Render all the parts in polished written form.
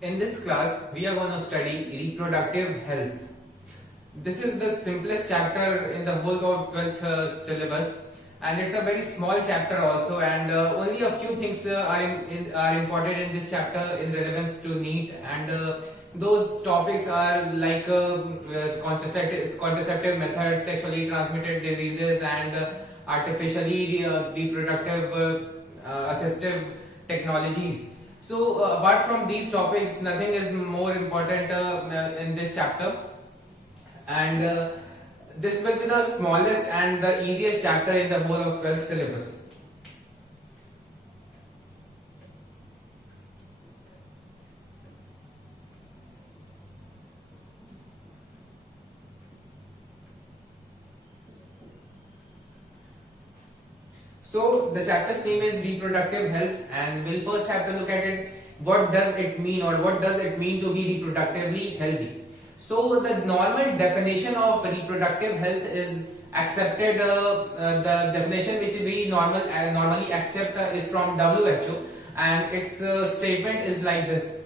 In this class, we are going to study reproductive health. This is the simplest chapter in the whole of 12th syllabus, and it's a very small chapter also. And only a few things are important in this chapter in relevance to NEET, and those topics are like contraceptive methods, sexually transmitted diseases, and artificially reproductive assistive technologies. So apart from these topics, nothing is more important in this chapter, and this will be the smallest and the easiest chapter in the whole of 12th syllabus. So the chapter's name is reproductive health, and we'll first have to look at it. What does it mean, or what does it mean to be reproductively healthy? So the normal definition of reproductive health is accepted. The definition which we normally accept is from WHO, and its statement is like this.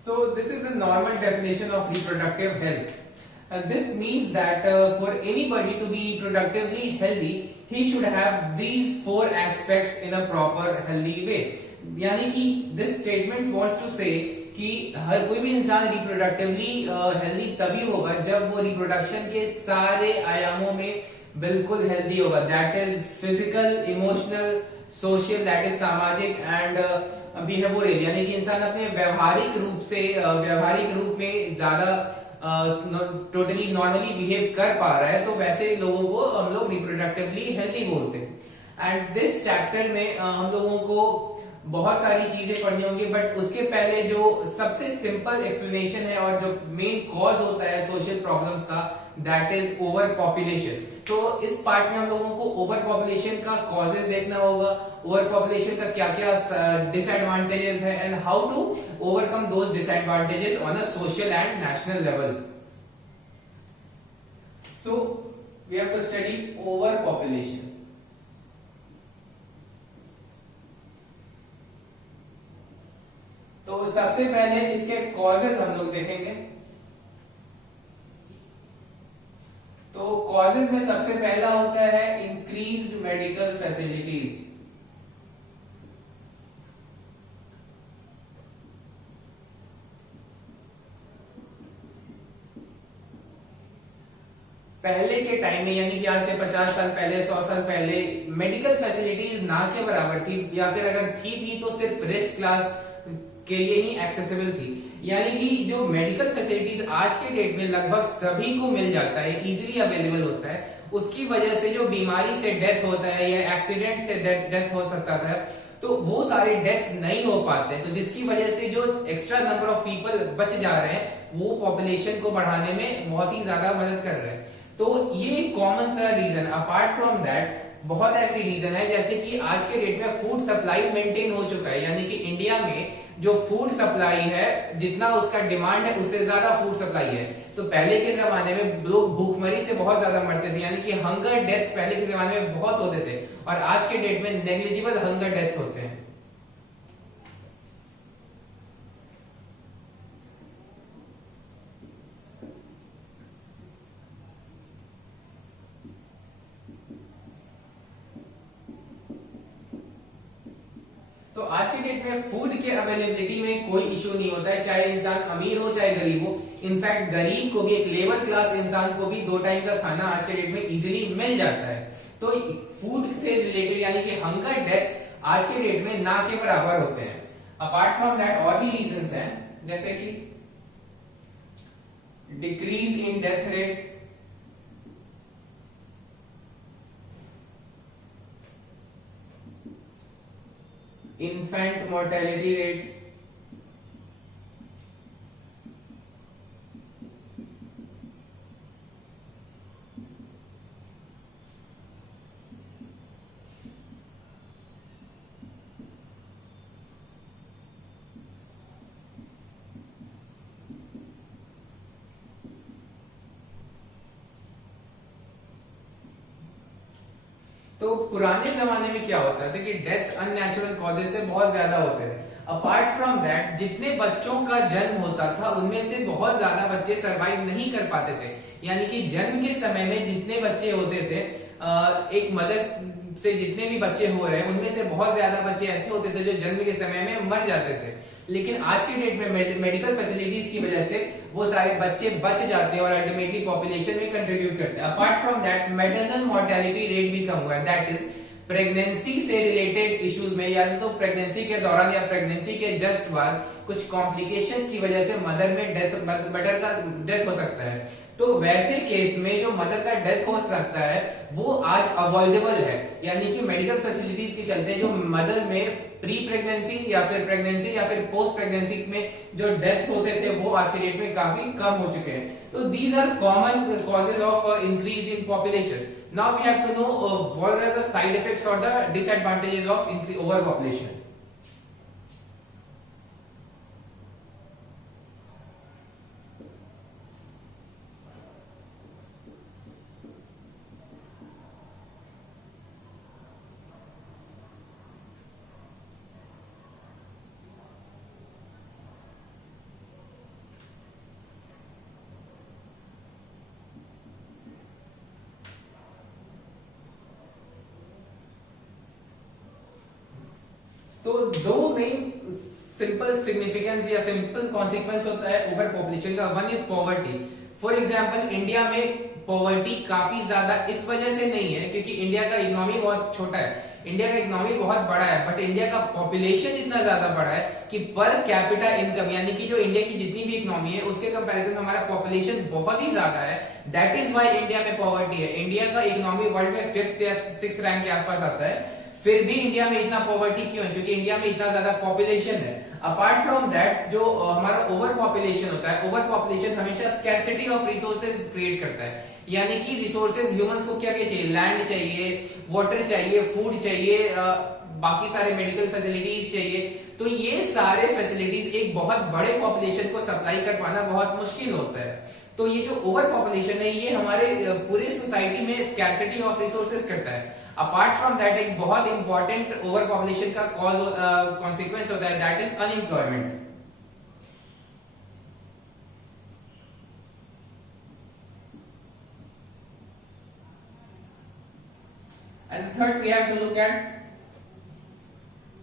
So this is the normal definition of reproductive health. This means that for anybody to be reproductively healthy, he should have these four aspects in a proper healthy way. यानी कि this statement wants to say कि हर कोई भी इंसान reproductively healthy तभी होगा जब वो रिप्रोडक्शन के सारे आयामों में बिल्कुल हेल्दी होगा. That is physical, emotional, social, that is सामाजिक, एंड बिहेवियरल. यानी कि इंसान अपने व्यवहारिक रूप में ज्यादा टोटली नॉर्मली बिहेव कर पा रहा है, तो वैसे लोगों को हम लोग रिप्रोडक्टिवली हेल्दी बोलते हैं. एंड दिस चैप्टर में हम लोगों को बहुत सारी चीजें पढ़नी होंगी, बट उसके पहले जो सबसे सिंपल एक्सप्लेनेशन है और जो मेन कॉज होता है सोशल प्रॉब्लम्स का, दैट इज ओवर पॉपुलेशन. तो इस पार्ट में हम लोगों को ओवर पॉपुलेशन का कॉजेज देखना होगा, ओवर पॉपुलेशन का क्या क्या डिसएडवांटेजेस है, and how to overcome those disadvantages on a social and national level. So we have to study over population. तो सबसे पहले इसके कॉजेज हम लोग देखेंगे. तो कॉजेज में सबसे पहला होता है इंक्रीज्ड मेडिकल फैसिलिटीज. पहले के टाइम में, यानी कि आज से 50 साल पहले, 100 साल पहले, मेडिकल फैसिलिटीज ना के बराबर थी, या फिर अगर थी तो सिर्फ रिच क्लास के लिए ही एक्सेसिबल थी. यानी कि जो मेडिकल फैसिलिटीज आज के डेट में लगभग सभी को मिल जाता है, इजीली अवेलेबल होता है, उसकी वजह से जो बीमारी से डेथ होता है या एक्सीडेंट से डेथ हो सकता था, तो वो सारे डेथ्स नहीं हो पाते. तो जिसकी वजह से जो एक्स्ट्रा नंबर ऑफ पीपल बच जा रहे हैं, वो पॉपुलेशन को बढ़ाने में बहुत ही ज्यादा मदद कर रहे हैं. तो ये कॉमन सा रीजन. अपार्ट फ्रॉम दैट बहुत ऐसी रीजन है, जैसे कि आज के डेट में फूड सप्लाई मेंटेन हो चुका है. यानी कि इंडिया में जो फूड सप्लाई है, जितना उसका डिमांड है उससे ज्यादा फूड सप्लाई है. तो पहले के जमाने में लोग भूखमरी से बहुत ज्यादा मरते थे, यानी कि हंगर डेथ्स पहले के जमाने में बहुत होते थे, और आज के डेट में नेग्लिजिबल हंगर डेथ्स होते हैं. तो आज के के डेट में फूड के अवेलेबिलिटी में कोई इश्यू नहीं होता है, चाहे इंसान अमीर हो चाहे गरीब हो। इनफैक्ट गरीब को भी, एक लेबर क्लास इंसान को भी 2 टाइम का खाना आज के डेट में इजीली मिल जाता है। तो फूड से रिलेटेड यानी कि हंगर डेथ्स आज के डेट में ना के बराबर होते हैं। अपार्ट फ्रॉम दैट और भी रीजंस हैं, जैसे कि decrease in death rate, infant mortality rate, तो पुराने जमाने में क्या होता था कि डेथ्स अननेचुरल कॉजेज से बहुत ज्यादा होते थे। अपार्ट फ्रॉम दैट जितने बच्चों का जन्म होता था उनमें से बहुत ज्यादा बच्चे सरवाइव नहीं कर पाते थे, यानी कि जन्म के समय में जितने बच्चे होते थे, एक मदर से जितने भी बच्चे हो रहे हैं उनमें से बहुत ज्यादा बच्चे ऐसे होते थे जो जन्म के समय में मर जाते थे। लेकिन आज के डेट में मेडिकल फैसिलिटीज की वजह से वो सारे बच्चे बच जाते हैं और अल्टीमेटली पॉपुलेशन में कंट्रीब्यूट करते हैं। Apart from that maternal mortality rate भी कम हुआ है, दैट इज प्रेगनेंसी से रिलेटेड इश्यूज में, या तो प्रेगनेंसी के दौरान या प्रेगनेंसी के जस्ट बाद कुछ कॉम्प्लिकेशंस की वजह से मदर में डेथ हो सकता है। तो वैसे केस में जो मदर का डेथ हो सकता है वो आज अवॉइडेबल है, यानी कि मेडिकल फैसिलिटीज के चलते जो मदर में प्री प्रेगनेंसी या फिर प्रेगनेंसी या फिर पोस्ट प्रेगनेंसी में जो डेथ्स होते थे वो आज के डेट में काफी कम हो चुके हैं। तो these are common causes of increase in population. Now we have to know what are the side effects और the disadvantages of over population. तो दो मेन सिंपल सिग्निफिकेंस या सिंपल कॉन्सिक्वेंस होता है ओवर पॉपुलेशन का। One is poverty. For example India में poverty काफी ज्यादा इस वजह से नहीं है क्योंकि इंडिया का इकोनॉमी बहुत छोटा है, इंडिया का इकोनॉमी बहुत बड़ा है, बट इंडिया का पॉपुलेशन इतना ज्यादा बड़ा है कि पर कैपिटा इनकम यानी कि जो इंडिया की जितनी भी इकोनॉमी है उसके कंपैरिजन में हमारा पॉपुलेशन बहुत ही ज्यादा है। दैट इज व्हाई इंडिया में पॉवर्टी है। इंडिया का इकोनॉमी वर्ल्ड में 5th या 6th रैंक के आसपास आता है, फिर भी इंडिया में इतना पॉवर्टी क्यों है? क्योंकि इंडिया में इतना ज्यादा पॉपुलेशन है। अपार्ट फ्रॉम दैट जो हमारा ओवर पॉपुलेशन होता है, ओवर पॉपुलेशन हमेशा स्कैर्सिटी ऑफ रिसोर्सेज क्रिएट करता है, यानी कि रिसोर्सेज ह्यूमंस को क्या क्या चाहिए, लैंड चाहिए, वाटर चाहिए, फूड चाहिए, बाकी सारे मेडिकल फैसिलिटीज चाहिए। तो ये सारे फैसिलिटीज एक बहुत बड़े पॉपुलेशन को सप्लाई कर पाना बहुत मुश्किल होता है। तो ये जो ओवर पॉपुलेशन है ये हमारे पूरे सोसाइटी में स्कैर्सिटी ऑफ रिसोर्सेज करता है। अपार्ट फ्रॉम दैट एक बहुत इंपॉर्टेंट ओवर पॉपुलेशन का कॉज कॉन्सिक्वेंस होता है, that is unemployment. And third we have to look at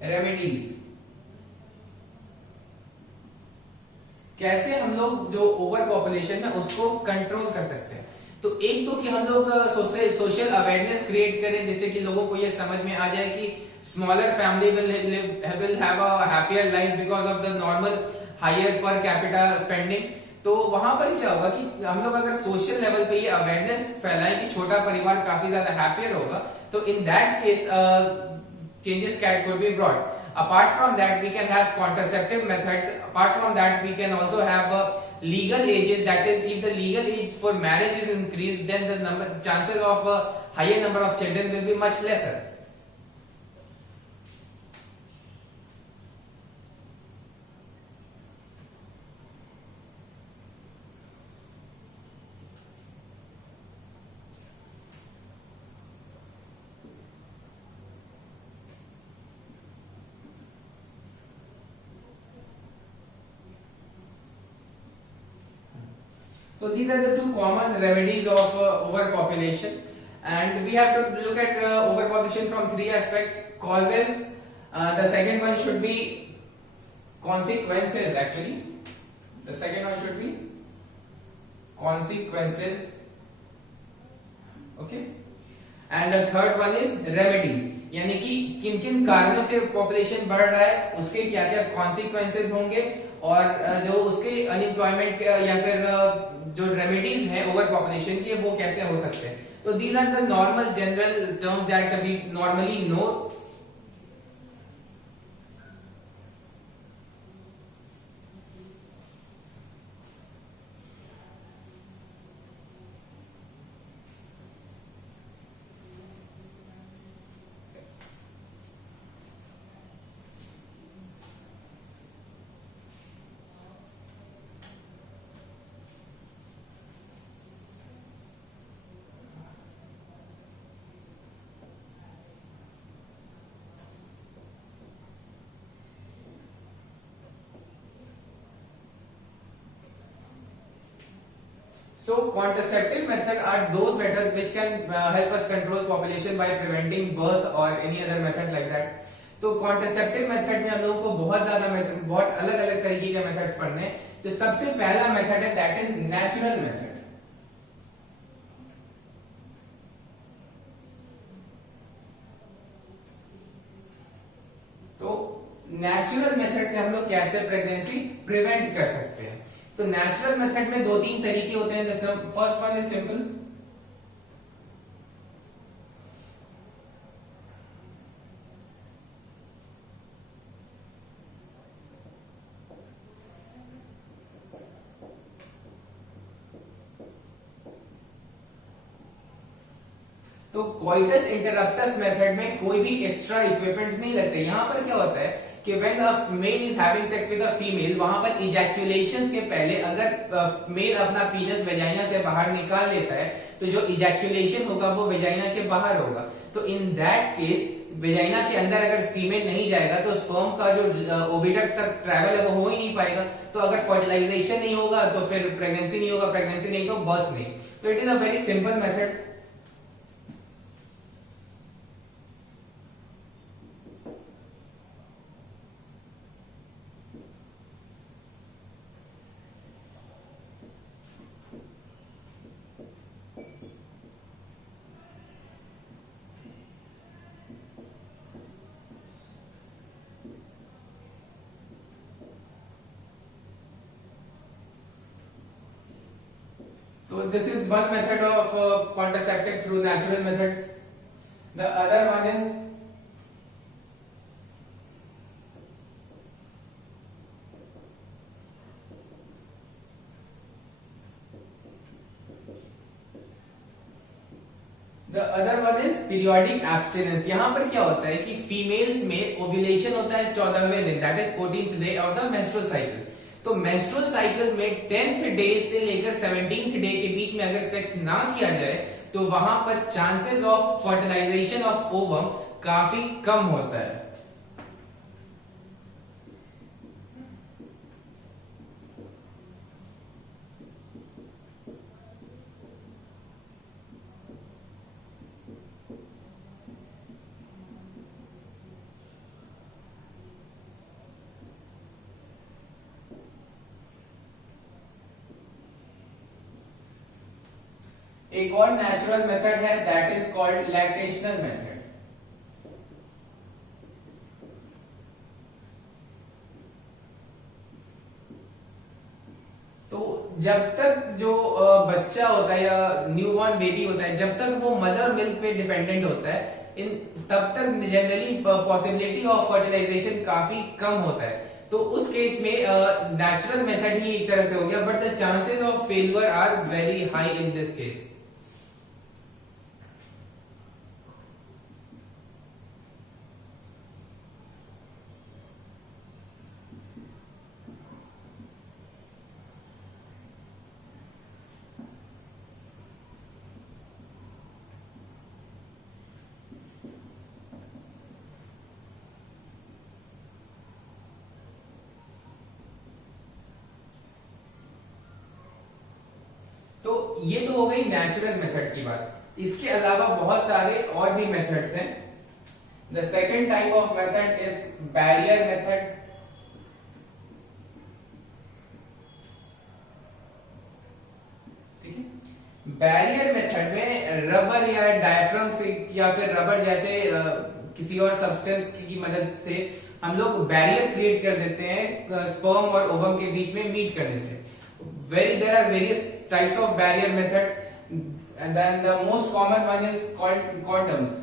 remedies। कैसे हम लोग जो ओवर पॉपुलेशन है उसको कंट्रोल कर सकते हैं। तो एक तो कि हम लोग सोशल अवेयरनेस क्रिएट करें जिससे कि लोगों को ये समझ में आ जाए कि smaller family will have a happier life because of the normal higher per capita spending. तो वहां पर क्या होगा कि हम लोग अगर सोशल लेवल पे ये अवेयरनेस फैलाएं कि छोटा परिवार काफी ज्यादा हैप्पियर होगा, तो in that case changes could be brought. Apart from that, we can have contraceptive methods. Apart from that, we can also have legal ages. That is, if the legal age for marriage is increased, then the chances of a higher number of children will be much lesser. So these are the two common remedies of overpopulation, and we have to look at overpopulation from three aspects: causes, The second one should be consequences. Actually, the second one should be consequences. Okay, and the third one is remedies. यानी कि किन किन कारणों से population बढ़ रहा है, उसके क्या क्या कॉन्सिक्वेंसेज होंगे, और जो उसके अनएम्प्लॉयमेंट या फिर जो रेमेडीज हैं ओवर पॉपुलेशन की वो कैसे हो सकते हैं. तो these are the normal general terms that we normally know. So contraceptive method are those methods which can help us control population by preventing birth or any other method like that. तो contraceptive method में हम लोगों को बहुत ज्यादा method, बहुत अलग अलग तरीके के मेथड्स पढ़ने हैं. तो सबसे पहला मेथड है दैट इज नेचुरल मेथड. तो नेचुरल मेथड से हम लोग कैसे प्रेगनेंसी प्रिवेंट कर सकते हैं. तो नेचुरल मेथड में दो तीन तरीके होते हैं. जैसे फर्स्ट वन इज सिंपल. तो कोइटस इंटरप्टस मेथड में कोई भी एक्स्ट्रा इक्विपमेंट्स नहीं लगते. यहां पर क्या होता है कि when a male is having sex with a female, वहां पर इजैक्यूलेशंस के पहले अगर मेल अपना पीनस वेजाइना से बाहर निकाल लेता है तो जो इजैक्यूलेशन होगा वो वेजाइना के बाहर होगा. तो इन दैट केस वेजाइना के अंदर अगर सीमेन नहीं जाएगा तो स्पर्म का जो ओविडक्ट तक ट्रैवल है वो हो ही नहीं पाएगा. तो अगर फर्टिलाइजेशन नहीं होगा तो फिर प्रेगनेंसी नहीं होगा, प्रेगनेंसी नहीं तो बर्थ नहीं. तो it is a very simple method. So this is one method of contraceptive through natural methods. The other one is periodic abstinence. यहां पर क्या होता है कि फीमेल्स में ओव्यूलेशन होता है 14वें दिन, that is 14th day of the menstrual cycle. तो मेंस्ट्रुअल साइकिल में 10th डे से लेकर 17th डे के बीच में अगर सेक्स ना किया जाए तो वहां पर chances of fertilization of ovum काफी कम होता है. एक और नेचुरल मेथड है that is called lactational method. तो जब तक जो बच्चा होता है या न्यूबॉर्न बेबी होता है, जब तक वो मदर मिल्क पे डिपेंडेंट होता है, तब तक जनरली पॉसिबिलिटी ऑफ फर्टिलाइजेशन काफी कम होता है. तो उस केस में नेचुरल मेथड ही एक तरह से हो गया, but the chances of failure are very high in this case. तो ये तो हो गई नेचुरल मेथड की बात. इसके अलावा बहुत सारे और भी मेथड्स हैं. The second type of method is barrier method. ठीक है, बैरियर मेथड में रबर या डायफ्राम से या फिर रबर जैसे किसी और सब्सटेंस की मदद से हम लोग बैरियर क्रिएट कर देते हैं स्पर्म और ओवम के बीच में मीट करने से. There are various types of barrier methods, and then the most common one is called condoms.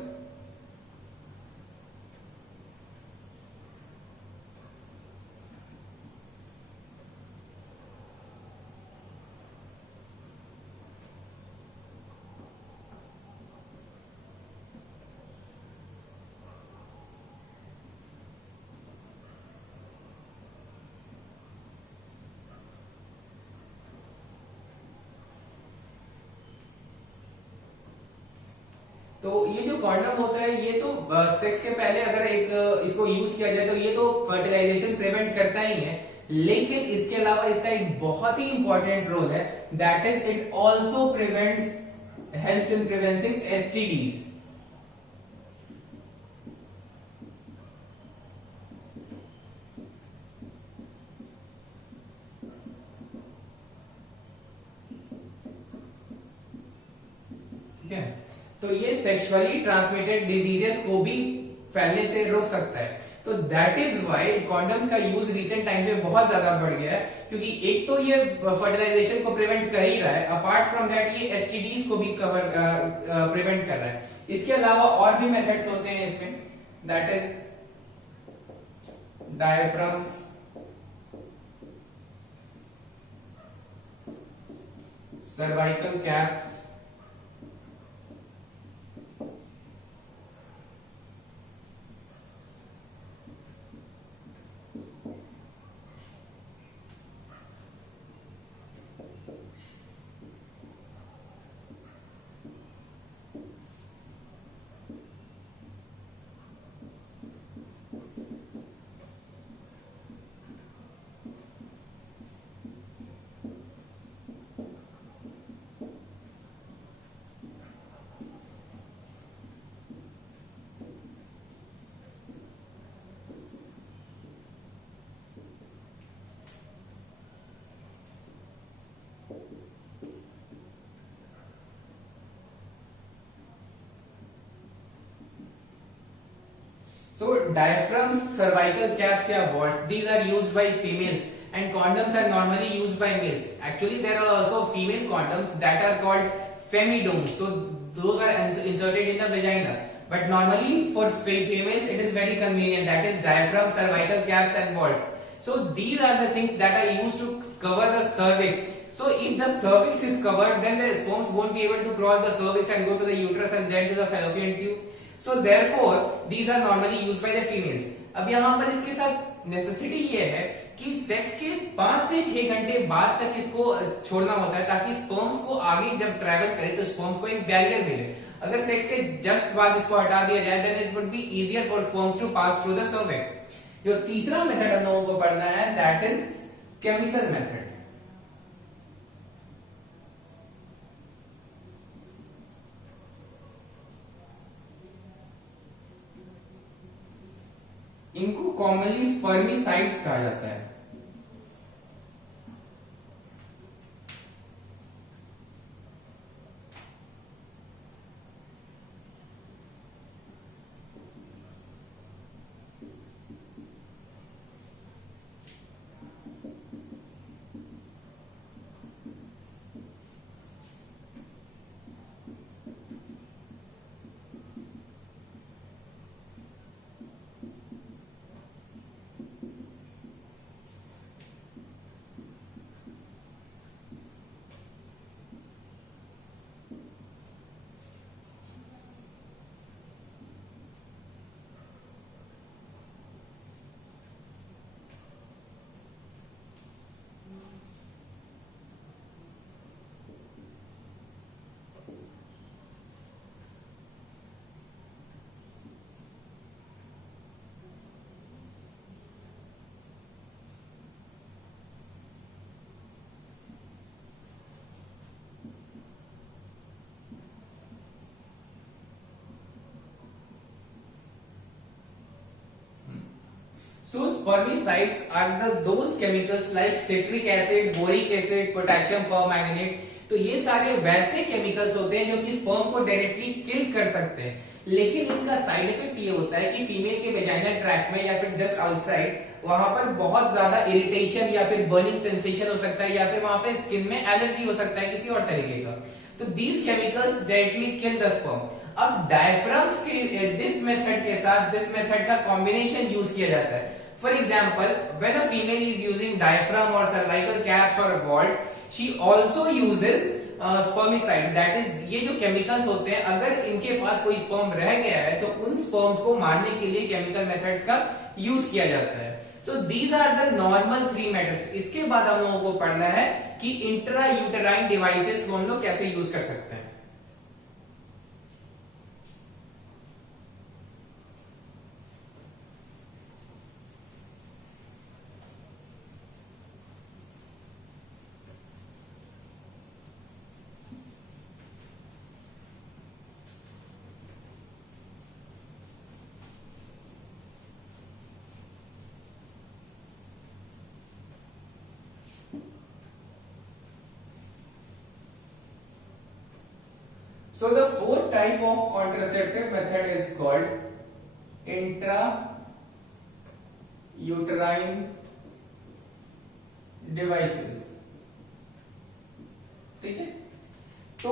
तो ये जो कॉन्डम होता है ये तो सेक्स के पहले अगर एक इसको यूज किया जाए तो ये तो फर्टिलाइजेशन प्रिवेंट करता ही है, लेकिन इसके अलावा इसका एक बहुत ही इंपॉर्टेंट रोल है, that is it also prevents help in preventing STDs. ठीक है, तो ये सेक्सुअली ट्रांसमिटेड डिजीजेस को भी फैलने से रोक सकता है. तो दैट इज व्हाई कॉन्डम्स का यूज रिसेंट टाइम्स में बहुत ज्यादा बढ़ गया है, क्योंकि एक तो ये फर्टिलाइजेशन को प्रिवेंट कर ही रहा है, अपार्ट फ्रॉम दैट ये एसटीडीज को भी कवर प्रिवेंट कर रहा है. इसके अलावा और भी मेथड्स होते हैं इसमें, that is diaphragms, cervical caps, so diaphragms, cervical caps या vaults, these are used by females and condoms are normally used by males. Actually there are also female condoms that are called femidomes, so those are inserted in the vagina, but normally for females it is very convenient, that is diaphragm, cervical caps and vaults. So these are the things that are used to cover the cervix. So if the cervix is covered, then the sperms won't be able to cross the cervix and go to the uterus and then to the fallopian tube. So therefore these are normally used by the females. अब यहाँ पर इसके साथ necessity ये है कि sex के 5 से 6 घंटे बाद तक इसको छोड़ना होता है, ताकि स्पर्म्स को आगे जब ट्रैवल करे तो स्पर्म्स को एक बैरियर मिले. अगर सेक्स के जस्ट बाद इसको हटा दिया जाए then it would be easier for sperms to pass through the cervix. जो तीसरा मेथड हम लोगों को पढ़ना है दैट इज केमिकल मेथड. इनको कॉमनली स्पर्मिसाइड्स कहा जाता है. So spermicides are those chemicals like citric acid, boric acid, potassium permanganate। तो ये सारे वैसे केमिकल्स होते हैं जो कि स्पर्म को डायरेक्टली किल कर सकते हैं, लेकिन इनका साइड इफेक्ट ये होता है कि फीमेल के वेजाइनल ट्रैक्ट में या फिर जस्ट आउटसाइड वहां पर बहुत ज्यादा इरिटेशन या फिर बर्निंग सेंसेशन हो सकता है, या फिर वहां पे स्किन में एलर्जी हो सकता है किसी और तरीके का। तो these chemicals directly kill the sperm. अब डायफ्राम्स के दिस मेथड के साथ दिस मेथड का कॉम्बिनेशन यूज किया जाता है। For example, when a female is using diaphragm और सर्वाइकल कैप्स और valve, she also uses spermicide, that is ये जो केमिकल्स होते हैं, अगर इनके पास कोई स्पर्म रह गया है तो उन स्पर्म्स को मारने के लिए केमिकल मेथड्स का यूज किया जाता है। तो these are the normal 3 methods. इसके बाद हम लोगों को पढ़ना है कि इंट्रा यूटेराइन डिवाइसेस को हम लोग कैसे यूज कर सकते हैं। So the fourth type of contraceptive method is called intrauterine devices। ठीक है, तो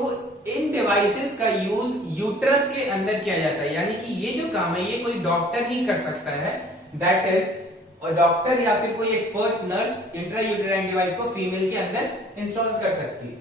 इन डिवाइसेस का यूज यूट्रस के अंदर किया जाता है, यानी कि ये जो काम है ये कोई डॉक्टर ही कर सकता है, दैट इज डॉक्टर या फिर कोई एक्सपर्ट नर्स इंट्रायूटेराइन डिवाइस को फीमेल के अंदर इंस्टॉल कर सकती है।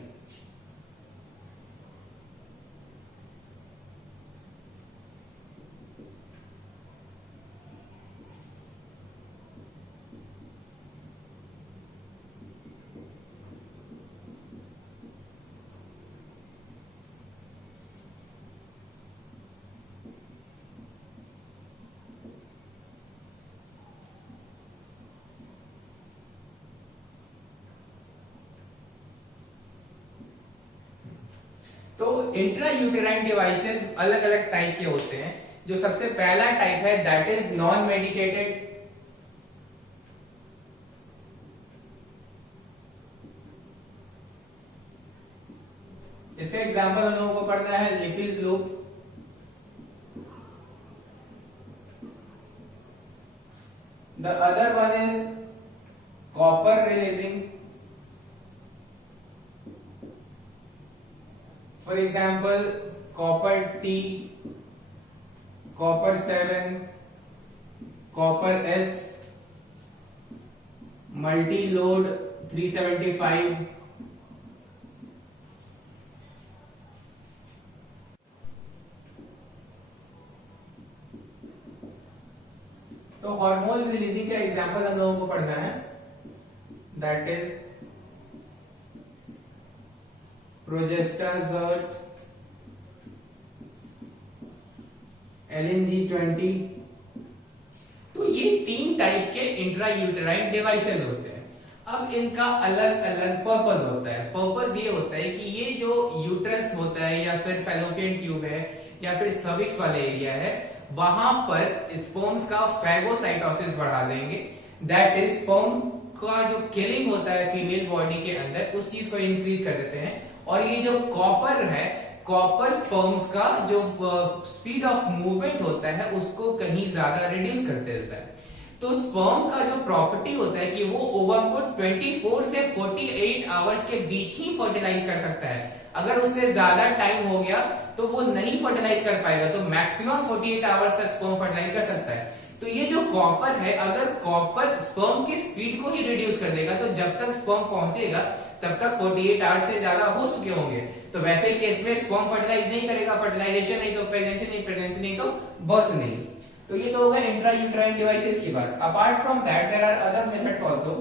तो इंट्रायूटेराइन डिवाइसेस अलग अलग टाइप के होते हैं। जो सबसे पहला टाइप है दैट इज नॉन मेडिकेटेड। इसका एग्जांपल हम लोगों को पढ़ना है Lippes loop. The other one is copper releasing. For example, copper T, copper 7, copper S, multi-load 375। तो हार्मोन रिलीजिंग का एग्जांपल हम लोगों को पढ़ना है, दैट इज प्रोजेस्टाजोट, LNG-20। तो ये 3 टाइप के इंट्रायूटेराइन डिवाइसेस होते हैं। अब इनका अलग अलग पर्पस होता है। पर्पस ये होता है कि ये जो यूट्रस होता है या फिर फैलोपियन ट्यूब है या फिर सर्विक्स वाले एरिया है, वहां पर स्पर्म्स का फैगोसाइटोसिस बढ़ा देंगे, दैट इज स्पर्म का जो किलिंग होता है फीमेल बॉडी के अंदर, उस चीज को इंक्रीज कर देते हैं। और ये जो कॉपर है, कॉपर स्पर्म्स का जो स्पीड ऑफ मूवमेंट होता है उसको कहीं ज्यादा रिड्यूस कर देता है। तो स्पर्म का जो प्रॉपर्टी होता है कि वो ओवम को 24 से 48 आवर्स के बीच ही फर्टिलाइज कर सकता है। अगर उससे ज्यादा टाइम हो गया तो वो नहीं फर्टिलाइज कर पाएगा, तो मैक्सिमम 48 आवर्स तक स्पर्म फर्टिलाइज कर सकता है। तो ये जो कॉपर है, अगर कॉपर स्पर्म की स्पीड को ही रिड्यूस कर देगा तो जब तक स्पर्म पहुंचेगा तब तक 48 आवर्स से ज्यादा हो चुके होंगे। तो वैसे केस में स्पर्म फर्टिलाइज नहीं करेगा, फर्टिलाइजेशन नहीं तो प्रेगनेंसी नहीं, प्रेगनेंसी नहीं तो बर्थ नहीं। तो ये तो होगा इंट्रायूटेराइन डिवाइसेस की बात। Apart from that there are other methods also.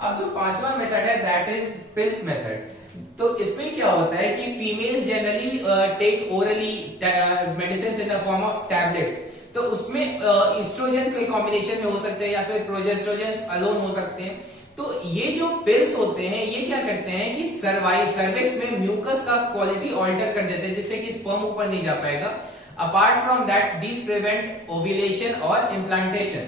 अब जो 5वां मेथड है दैट इज पिल्स मेथड। तो इसमें क्या होता है कि females generally take orally medicine in the form of tablets. तो उसमें ईस्ट्रोजन के कॉम्बिनेशन में हो सकते हैं या फिर प्रोजेस्टेरोजन अलोन हो सकते हैं। तो ये जो पिल्स होते हैं ये क्या करते हैं कि सर्विक्स में म्यूकस का क्वालिटी ऑल्टर कर देते हैं, जिससे कि स्पर्म ऊपर नहीं जा पाएगा। Apart from that these prevent ovulation और इम्प्लांटेशन।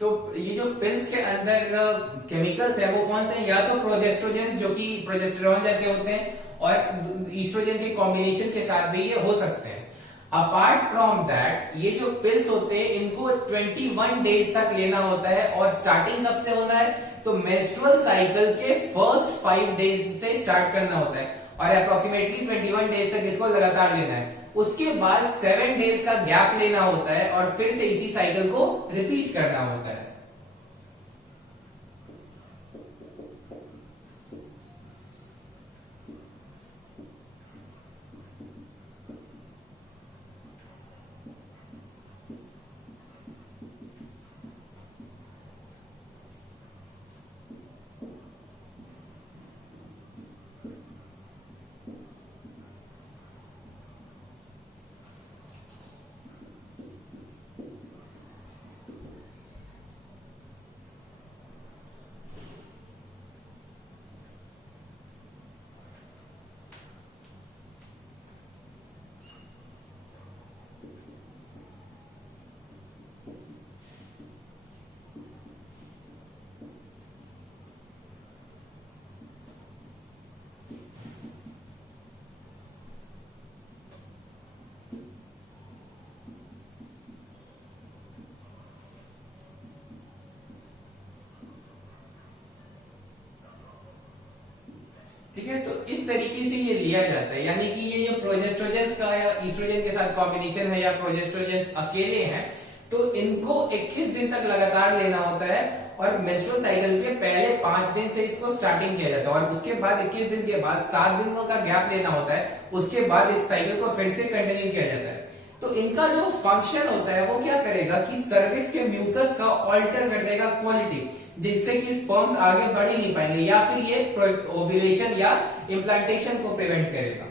तो ये जो पिल्स के अंदर केमिकल्स है वो कौन से हैं? या तो प्रोजेस्ट्रोजेंस जो कि प्रोजेस्टेरॉन जैसे होते हैं, और ईस्ट्रोजन के कॉम्बिनेशन के साथ भी ये हो सकते हैं। अपार्ट फ्रॉम दैट ये जो पिल्स होते हैं इनको 21 डेज तक लेना होता है, और स्टार्टिंग कब से होना है? तो मेंस्ट्रुअल साइकिल के फर्स्ट 5 डेज से स्टार्ट करना होता है, और अप्रोक्सीमेटली 21 डेज तक इसको लगातार लेना है। उसके बाद 7 डेज का गैप लेना होता है, और फिर से इसी साइकिल को रिपीट करना होता है। ठीक है, तो इस तरीके से ये लिया जाता है, यानी कि ये जो प्रोजेस्ट्रोजेंस का या ईस्ट्रोजन के साथ कॉम्बिनेशन है, या प्रोजेस्ट्रोजेंस अकेले हैं, तो इनको 21 दिन तक लगातार लेना होता है, और मेंस्ट्रुअल साइकिल के पहले 5 दिन से इसको स्टार्टिंग किया जाता है, और उसके बाद 21 दिन के बाद 7 दिनों का गैप लेना होता है। उसके बाद इस साइकिल को फिर से कंटिन्यू किया जाता है। तो इनका जो फंक्शन होता है वो क्या करेगा कि सर्विक्स के म्यूकस का ऑल्टर कर देगा क्वालिटी, जिससे कि स्पर्म्स आगे बढ़ ही नहीं पाएंगे, या फिर ये ओव्यूलेशन या इम्प्लांटेशन को प्रिवेंट करेगा।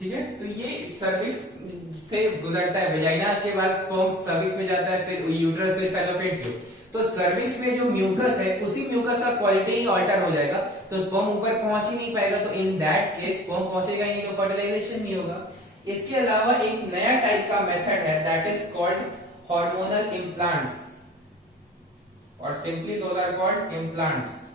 ठीक है, तो ये सर्विस से गुजरता है, वेजाइना के बाद स्पर्म सर्विक्स में जाता है, फिर यूट्रस, फिर फैलोपियन ट्यूब। तो सर्विक्स में जो म्यूकस है उसी म्यूकस का क्वालिटी ही ऑल्टर हो जाएगा, तो स्पर्म ऊपर पहुंच ही नहीं पाएगा, तो इन दैट केस स्पर्म पहुंचेगा ही नहीं, तो फर्टिलाइजेशन नहीं होगा। इसके अलावा एक नया टाइप का मेथड है, that is called hormonal implants, और simply those are called implants.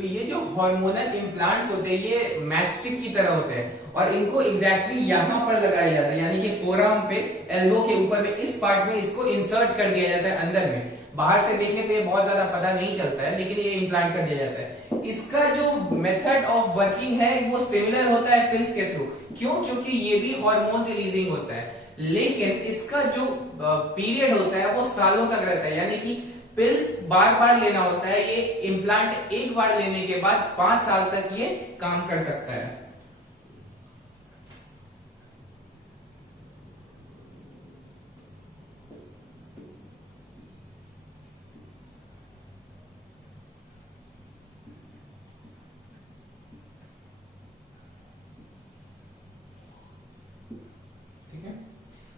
तो ये जो हार्मोनल इम्प्लांट्स होते हैं ये मैचस्टिक की तरह होते हैं और इनको एग्जैक्टली यहाँ पर लगाया जाता है, यानी कि फोरआर्म पे, एल्बो के ऊपर में, इस पार्ट में इसको इंसर्ट कर दिया जाता है अंदर में। बाहर से देखने पे बहुत ज्यादा पता नहीं चलता है, लेकिन ये इम्प्लांट कर दिया जाता है। इसका जो मेथड ऑफ वर्किंग है वो सिमिलर होता है पिल्स के थ्रू। क्यों? क्योंकि ये भी हार्मोन रिलीजिंग होता है, लेकिन इसका जो पीरियड होता है वो सालों तक रहता है, यानी कि पिल्स बार बार लेना होता है, ये इम्प्लांट एक बार लेने के बाद 5 साल तक ये काम कर सकता है।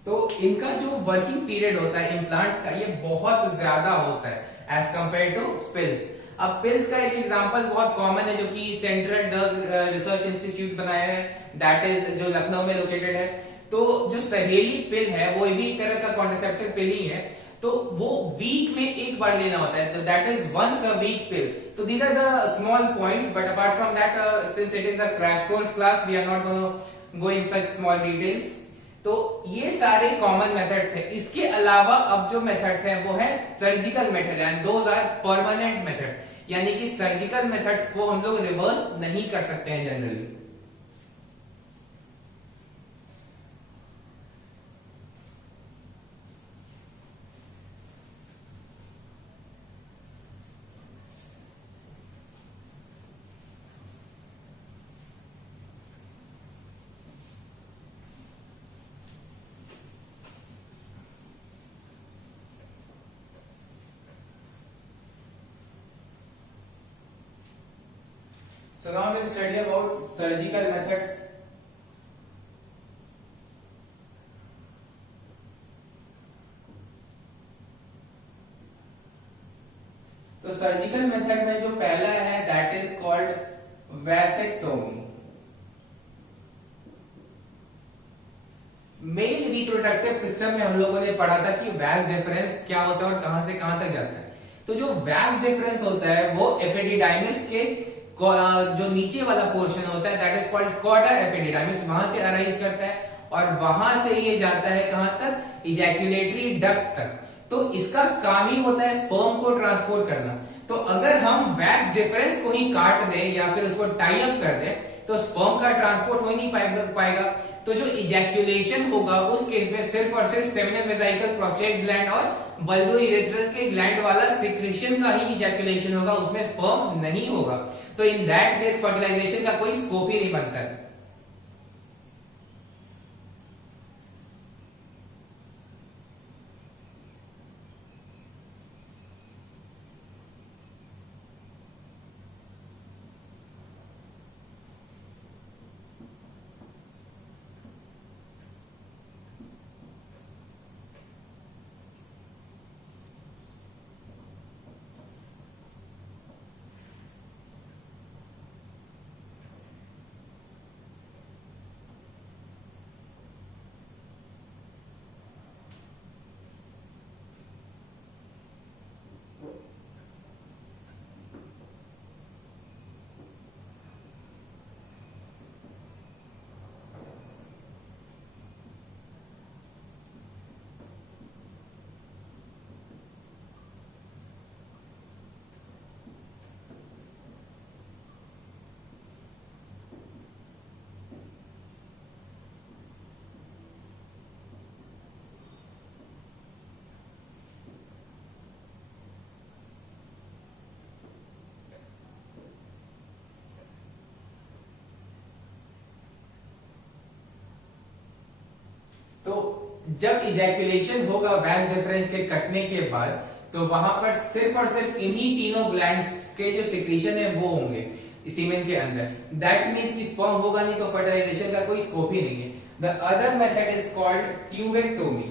तो इनका जो वर्किंग पीरियड होता है इम्प्लांट्स का, ये बहुत ज्यादा होता है एज कंपेयर टू पिल्स। अब पिल्स का एक एग्जांपल बहुत कॉमन है जो कि सेंट्रल ड्रग रिसर्च इंस्टीट्यूट बनाया है, दैट इज जो लखनऊ में लोकेटेड है। तो जो सहेली पिल है वो भी एक तरह का कॉन्ट्रासेप्टिव पिल ही है, तो वो वीक में एक बार लेना होता है, तो that is once a week pill. तो these are the small points, but apart from that since it is a crash course class we are not going go in such small details. तो ये सारे common methods थे। इसके अलावा अब जो methods हैं वो है surgical method and those are permanent method, यानी कि सर्जिकल मेथड्स को हम लोग रिवर्स नहीं कर सकते हैं generally. So now we'll study about surgical methods. तो सर्जिकल मेथड में जो पहला है that is called vasectomy. Male reproductive system में हम लोगों ने पढ़ा था कि वैस डिफरेंस क्या होता है और कहां से कहां तक जाता है। तो जो वैस डिफरेंस होता है वो एपिडिडाइमिस के जो नीचे वाला पोर्शन होता है that is called chorda epididymis, वहां से अराइज करता है और वहां से ये जाता है कहां तक? इजैक्यूलेटरी डक्ट तक। तो इसका काम ही होता है स्पर्म को ट्रांसपोर्ट करना। तो अगर हम वैस डिफरेंस को ही काट दें या फिर उसको टाई अप कर दें तो स्पर्म का ट्रांसपोर्ट हो ही नहीं पाएगा। तो जो इजैक्यूलेशन होगा उस केस में सिर्फ और सिर्फ सेमिनल वेसिकल, प्रोस्टेट ग्लैंड और बल्बो इरेथ्रल के ग्लैंड वाला सिक्रीशन का ही इजैक्यूलेशन होगा, उसमें स्पर्म नहीं होगा। तो इन दैट केस फर्टिलाइजेशन का कोई स्कोप ही नहीं बनता है। तो जब इजैक्यूलेशन होगा वैस डिफरेंस के कटने के बाद, तो वहां पर सिर्फ और सिर्फ इन्हीं तीनों ग्लैंड्स के जो सिक्रीशन है वो होंगे सीमेन के अंदर। दैट मीन्स कि स्पर्म होगा नहीं तो फर्टिलाइजेशन का कोई स्कोप ही नहीं है। The other method is called tubectomy.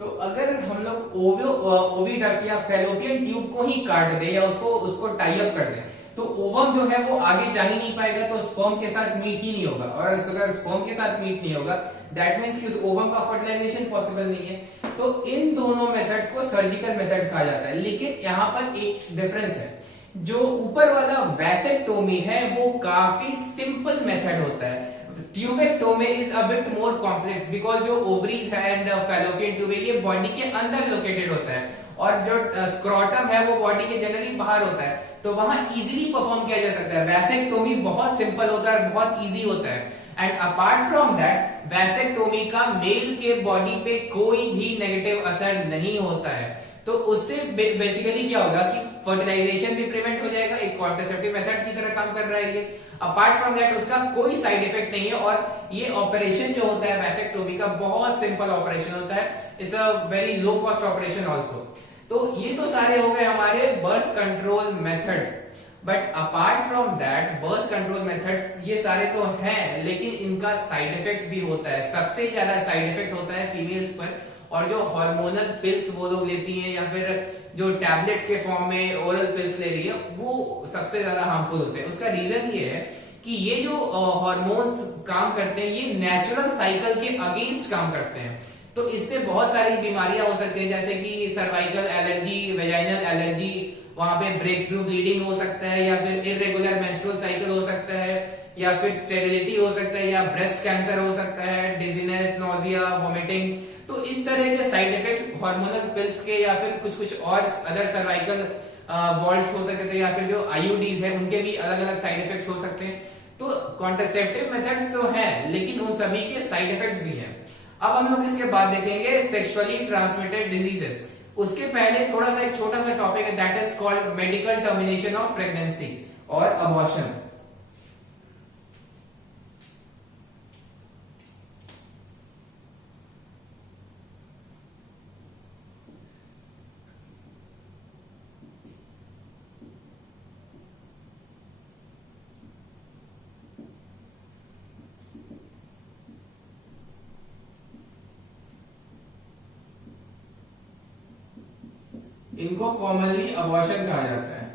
तो अगर हम लोग ओविडक्ट या फेलोपियन ट्यूब को ही काट दे या उसको टाई अप कर दे, तो ओवम जो है वो आगे जा ही नहीं पाएगा, तो स्पर्म के साथ मीट ही नहीं होगा, और अगर स्पर्म के साथ मीट नहीं होगा दैट मीन्स कि उस ओवम का फर्टिलाइजेशन पॉसिबल नहीं है। तो इन दोनों मेथड्स को सर्जिकल मेथड कहा जाता है, लेकिन यहाँ पर एक डिफरेंस है, जो ऊपर वाला वैसेक्टोमी है वो काफी सिंपल मेथड होता है, tubectomy is a bit more complex because जो ओवरीज है एंड फैलोपियन ट्यूब ये बॉडी के अंदर लोकेटेड होता है, और जो स्क्रोटम है वो बॉडी के जनरली बाहर होता है, तो वहां इजीली परफॉर्म किया जा सकता है। वैसेक्टोमी बहुत सिंपल होता है, बहुत इजी होता है, and apart from that vasectomy का मेल के बॉडी पे कोई भी नेगेटिव असर नहीं होता है। तो उससे बेसिकली क्या होगा कि फर्टिलाइजेशन भी प्रिवेंट हो जाएगा, एक कॉन्ट्रासेप्टिव मेथड की तरह काम कर रहा है ये। अपार्ट फ्रॉम दैट उसका कोई साइड इफेक्ट नहीं है, और ये ऑपरेशन जो होता है वैसेक्टोमी का बहुत सिंपल ऑपरेशन होता है, it's a very low cost operation also. तो ये तो सारे हो गए हमारे birth control methods, but apart from that birth control methods ये सारे तो हैं, लेकिन इनका साइड इफेक्ट्स भी होता है। सबसे ज्यादा साइड इफेक्ट होता है फीमेल्स पर, और जो हार्मोनल पिल्स वो लोग लेती हैं या फिर जो टैबलेट्स के फॉर्म में ओरल पिल्स ले रही है वो सबसे ज्यादा हार्मफुल होते हैं। उसका रीजन ये है कि ये जो हार्मोन्स काम करते हैं ये नेचुरल साइकिल के अगेंस्ट काम करते हैं, तो इससे बहुत सारी बीमारियां हो सकती हैं, जैसे कि सर्वाइकल एलर्जी, वेजाइनल एलर्जी, वहां पे ब्रेक थ्रू ब्लीडिंग हो सकता है, या फिर इरेगुलर मेंस्ट्रुअल साइकिल हो सकता है, या फिर स्टेरिलिटी हो सकता है, या ब्रेस्ट कैंसर हो सकता है, डिजीनेस, नोजिया, वोमिटिंग। तो इस तरह के साइड इफेक्ट हार्मोनल पिल्स के या फिर कुछ और अदर सर्वाइकल वॉल्ट्स हो सकते हैं, या फिर जो आईयूडीज है उनके भी अलग अलग साइड इफेक्ट्स हो सकते हैं। तो कॉन्ट्रासेप्टिव मेथड्स तो हैं, लेकिन उन सभी के साइड इफेक्ट्स भी हैं। अब हम लोग इसके बाद देखेंगे सेक्सुअली ट्रांसमिटेड डिजीजेस। उसके पहले थोड़ा सा एक छोटा सा टॉपिक है, that is called medical termination of pregnancy और अबॉर्शन। इनको कॉमनली अबॉर्शन कहा जाता है।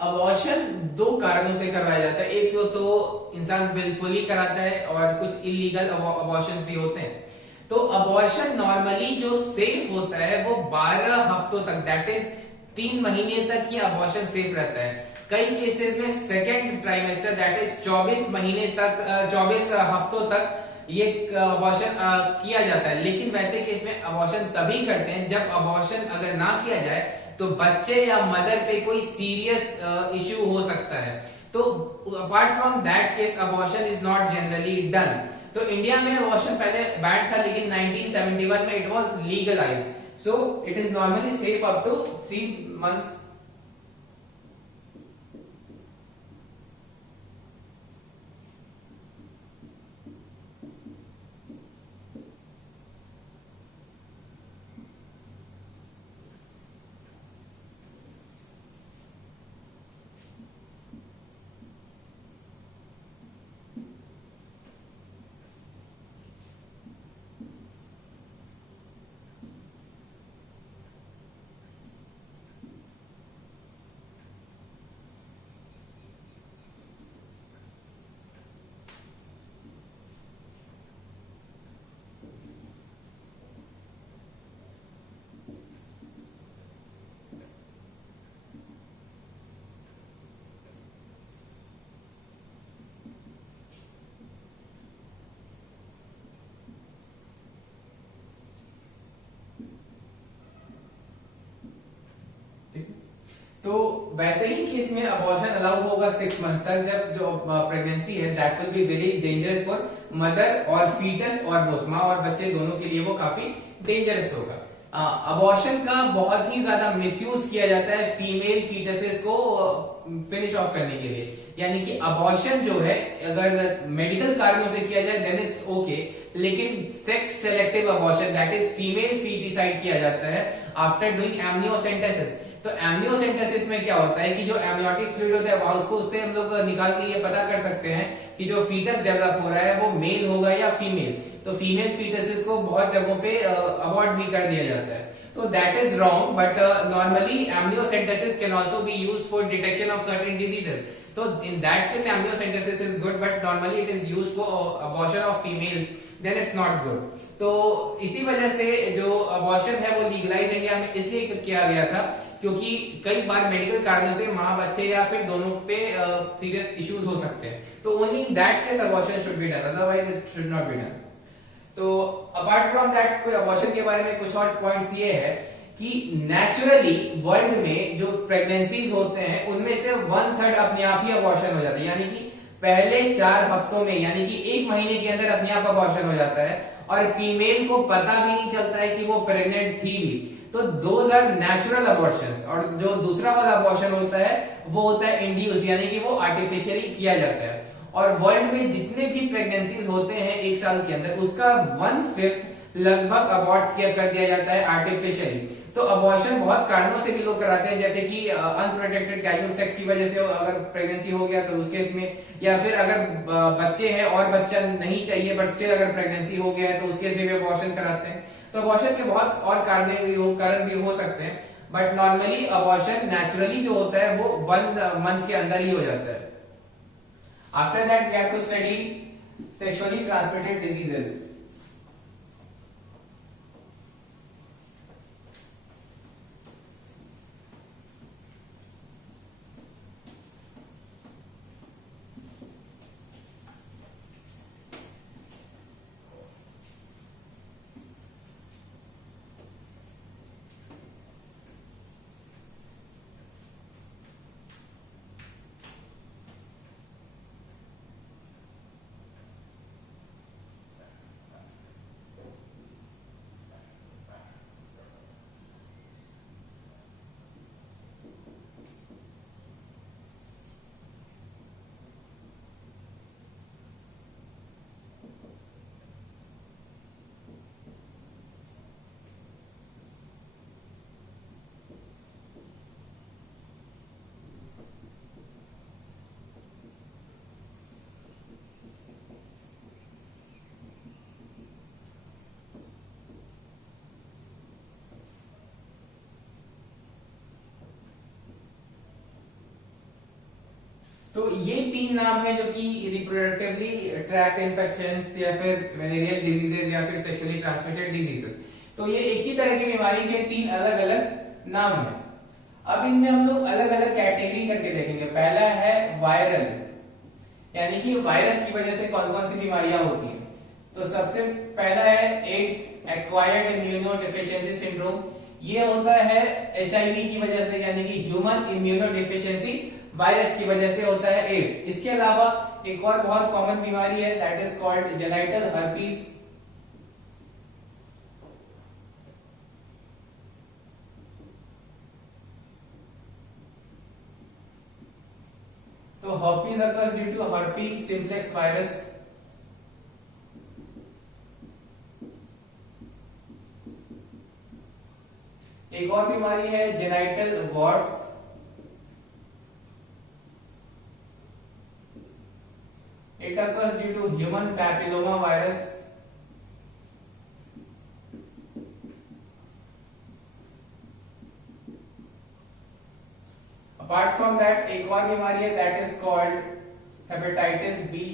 अबॉर्शन दो कारणों से करवाया जाता है, एक तो इंसान विलफुली कराता है और कुछ इलीगल अबॉर्शंस भी होते हैं। तो अबॉर्शन नॉर्मली जो सेफ होता है वो 12 हफ्तों तक, दैट इज 3 महीने तक ही अबॉर्शन सेफ रहता है। कई केसेस में सेकेंड ट्राइमेस्टर दैट इज 24 महीने तक 24 हफ्तों तक ये अबॉर्शन किया जाता है, लेकिन वैसे केस में अबॉर्शन तभी करते हैं जब अबॉर्शन अगर ना किया जाए तो बच्चे या मदर पे कोई सीरियस इश्यू हो सकता है। तो apart from that case abortion is not generally done. तो इंडिया में अबॉर्शन पहले बैन था, लेकिन 1971 में it was legalised, so it is normally safe up to 3 months. तो वैसे ही केस में अबॉर्शन अलाउ होगा 6 मंथ तक, जब जो प्रेगनेंसी है that will be very dangerous for mother और फीटस, और बोथ माँ और बच्चे दोनों के लिए वो काफी डेंजरस होगा। अबॉर्शन का बहुत ही ज्यादा मिसयूज किया जाता है फीमेल फीटसेस को फिनिश ऑफ करने के लिए। यानी कि अबॉर्शन जो है अगर मेडिकल कारणों से किया जाए देन इट्स ओके, लेकिन sex selective abortion that is female foeticide किया जाता है आफ्टर डूइंग एमनियोसेंटेसिस। तो एमनियोसेंटेसिस में क्या होता है कि जो एमनियोटिक फ्लूइड होता है उसको उससे हम लोग निकाल के ये पता कर सकते हैं कि जो फीटस डेवलप हो रहा है वो मेल होगा या फीमेल। तो फीमेल फीटसेस को बहुत जगहों पे अबॉर्ट भी कर दिया जाता है, तो that is wrong. But normally amniocentesis can also be used for detection of certain diseases. तो in that case amniocentesis is good, but normally it is used for abortion of females, then it's not good. तो इसी वजह से जो abortion है वो legalise India में इसलिए किया गया था क्योंकि कई बार मेडिकल कारणों से माँ बच्चे या फिर दोनों पे सीरियस इश्यूज हो सकते हैं। तो only in that case abortion should be done, otherwise it should not be done. तो अपार्ट फ्रॉम दैट अबॉर्शन के बारे में कुछ और पॉइंट्स ये है कि नेचुरली वर्ल्ड में जो प्रेगनेंसीज होते हैं उनमें से 1/3 अपने आप ही अबॉर्शन हो जाता है, यानी कि पहले 4 हफ्तों में यानी कि 1 महीने के अंदर अपने आप अबॉर्शन हो जाता है और फीमेल को पता भी नहीं चलता है कि वो प्रेग्नेंट थी भी। तो दोज आर नेचुरल अबॉर्शंस। और जो दूसरा वाला अबॉर्शन होता है वो होता है इंड्यूस्ड, यानी कि वो आर्टिफिशियली किया जाता है। और वर्ल्ड में जितने भी प्रेगनेंसीज होते हैं 1 साल के अंदर उसका 1/5 लगभग अबॉर्ट कर दिया जाता है आर्टिफिशियली। तो अबॉर्शन बहुत कारणों से भी लोग कराते हैं, जैसे कि अनप्रोटेक्टेड कैजुअल सेक्स की वजह से अगर प्रेगनेंसी हो गया तो उस केस में, या फिर अगर बच्चे हैं और बच्चा नहीं चाहिए बट स्टिल अगर प्रेगनेंसी हो गया है तो उस केस में भी अबॉर्शन कराते हैं। तो अबॉर्शन के बहुत और कारण भी हो सकते हैं, बट नॉर्मली अबॉर्शन नेचुरली जो होता है वो 1 मंथ के अंदर ही हो जाता है। After that we have to study sexually transmitted diseases. तो ये 3 नाम है जो कि रिप्रोडक्टिवली ट्रैक्ट इन्फेक्शन या फिर वेनेरियल डिजीजेज या फिर सेक्सुअली ट्रांसमिटेड डिजीजेज। तो ये एक ही तरह की बीमारी के 3 अलग अलग नाम है। अब इनमें हम लोग अलग अलग कैटेगरी करके देखेंगे। पहला है वायरल, यानी कि वायरस की वजह से कौन कौन सी बीमारियां होती हैं। तो सबसे पहला है AIDS, acquired immunodeficiency syndrome. ये होता है HIV की वजह से, यानी कि ह्यूमन इम्यूनो डिफिशियंसी वायरस की वजह से होता है एड्स। इसके अलावा एक और बहुत कॉमन बीमारी है that is called genital herpes. तो herpes occurs due to herpes simplex virus। एक और बीमारी है genital warts. It occurs due to human papilloma virus। Apart from that एक और बीमारी है that is called hepatitis B।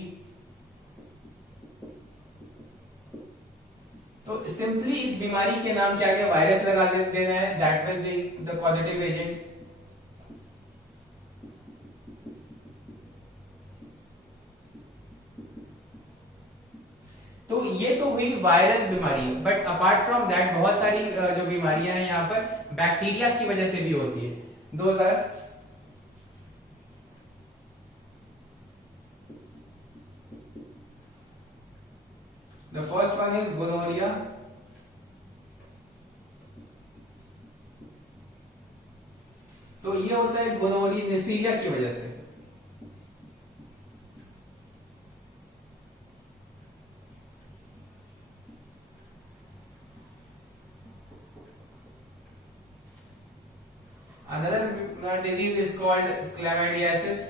तो सिंपली इस बीमारी के नाम क्या क्या वायरस लगा देना है, that will be the causative agent। तो ये तो हुई वायरल बीमारी, बट अपार्ट फ्रॉम दैट बहुत सारी जो बीमारियां हैं यहाँ पर बैक्टीरिया की वजह से भी होती है। Those are the first one is gonorrhoea. तो ये होता है गोनोरिया निसीरिया की वजह से। Another disease is called chlamydiasis.